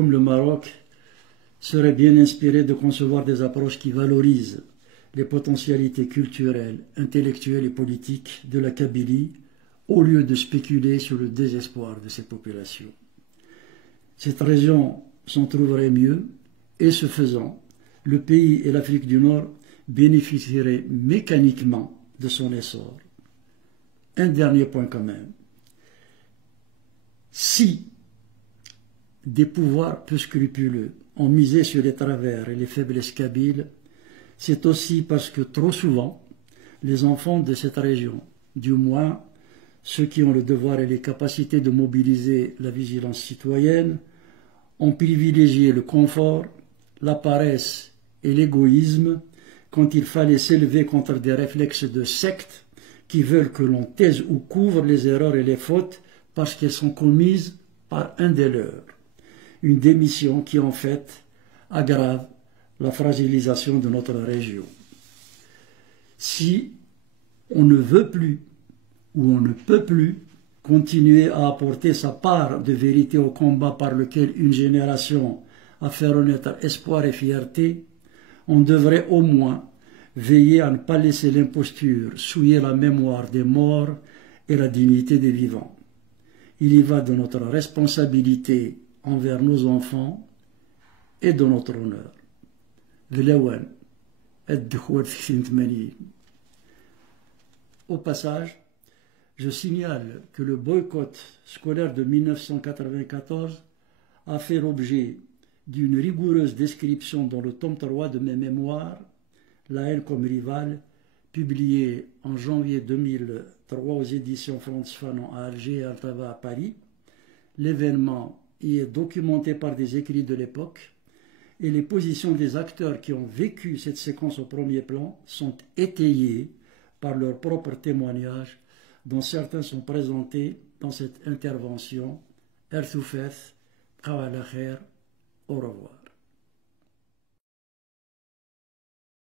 comme le Maroc, serait bien inspiré de concevoir des approches qui valorisent les potentialités culturelles, intellectuelles et politiques de la Kabylie au lieu de spéculer sur le désespoir de ces populations. Cette région s'en trouverait mieux et ce faisant, le pays et l'Afrique du Nord bénéficieraient mécaniquement de son essor. Un dernier point quand même. Si des pouvoirs peu scrupuleux ont misé sur les travers et les faiblesses kabyles, c'est aussi parce que trop souvent, les enfants de cette région, du moins ceux qui ont le devoir et les capacités de mobiliser la vigilance citoyenne, ont privilégié le confort, la paresse et l'égoïsme quand il fallait s'élever contre des réflexes de secte qui veulent que l'on taise ou couvre les erreurs et les fautes parce qu'elles sont commises par un des leurs. Une démission qui en fait aggrave la fragilisation de notre région. Si on ne veut plus ou on ne peut plus continuer à apporter sa part de vérité au combat par lequel une génération a fait renaître espoir et fierté, on devrait au moins veiller à ne pas laisser l'imposture souiller la mémoire des morts et la dignité des vivants. Il y va de notre responsabilité envers nos enfants et de notre honneur. Au passage, je signale que le boycott scolaire de 1994 a fait l'objet d'une rigoureuse description dans le tome 3 de mes mémoires, La haine comme rivale, publié en janvier 2003 aux éditions Frantz Fanon à Alger et Altava à Paris. L'événement y est documenté par des écrits de l'époque et les positions des acteurs qui ont vécu cette séquence au premier plan sont étayées par leurs propres témoignages dont certains sont présentés dans cette intervention. Ertoufeth, Kawal Khair, au revoir.